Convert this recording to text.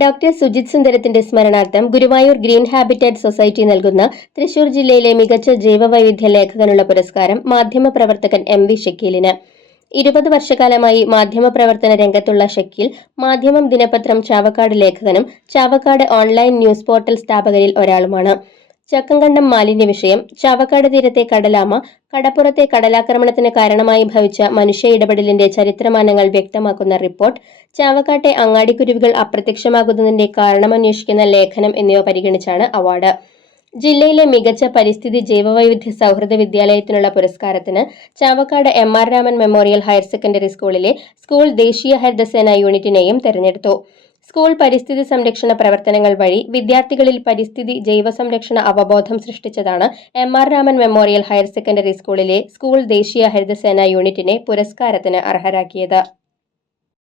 Doctor Sujith സുന്ദരത്തിന്റെ സ്മരണാർത്ഥം Guruvayur green habitat society നൽകുന്ന തൃശൂർ ജില്ലയിലെ മികച്ച ജൈവവൈവിധ്യ ലേഖകനുള്ള പുരസ്കാരം മാധ്യമപ്രവർത്തകൻ എം വി ഷക്കീലിന്. ഇരുപത് വർഷക്കാലമായി മാധ്യമപ്രവർത്തന രംഗത്തുള്ള ഷക്കീൽ മാധ്യമം ദിനപത്രം ചാവക്കാട് ലേഖകനും ചാവക്കാട് ഓൺലൈൻ ന്യൂസ് പോർട്ടൽ സ്ഥാപകരിൽ ഒരാളുമാണ്. ചക്കങ്കണ്ടം മാലിന്യ വിഷയം ചാവക്കാട് തീരത്തെ കടലാമ കടപ്പുറത്തെ കടലാക്രമണത്തിന് കാരണമായി ഭവിച്ച മനുഷ്യ ഇടപെടലിന്റെ ചരിത്രമാനങ്ങൾ വ്യക്തമാക്കുന്ന റിപ്പോർട്ട് ചാവക്കാട്ടെ അങ്ങാടിക്കുരുവികൾ അപ്രത്യക്ഷമാകുന്നതിന്റെ കാരണമന്വേഷിക്കുന്ന ലേഖനം എന്നിവ പരിഗണിച്ചാണ് അവാർഡ്. ജില്ലയിലെ മികച്ച പരിസ്ഥിതി ജൈവവൈവിധ്യ സൗഹൃദ വിദ്യാലയത്തിനുള്ള പുരസ്കാരത്തിന് Chavakkad M R Raman memorial higher secondary സ്കൂളിലെ സ്കൂൾ ദേശീയ ഹരിതസേന യൂണിറ്റിനെയും തെരഞ്ഞെടുത്തു. സ്കൂൾ പരിസ്ഥിതി സംരക്ഷണ പ്രവർത്തനങ്ങൾ വഴി വിദ്യാർത്ഥികളിൽ പരിസ്ഥിതി ജൈവ സംരക്ഷണ അവബോധം സൃഷ്ടിച്ചതാണ് M R Raman memorial higher secondary സ്കൂളിലെ സ്കൂൾ ദേശീയ ഹരിതസേന യൂണിറ്റിനെ പുരസ്കാരത്തിന് അർഹരാക്കിയത്.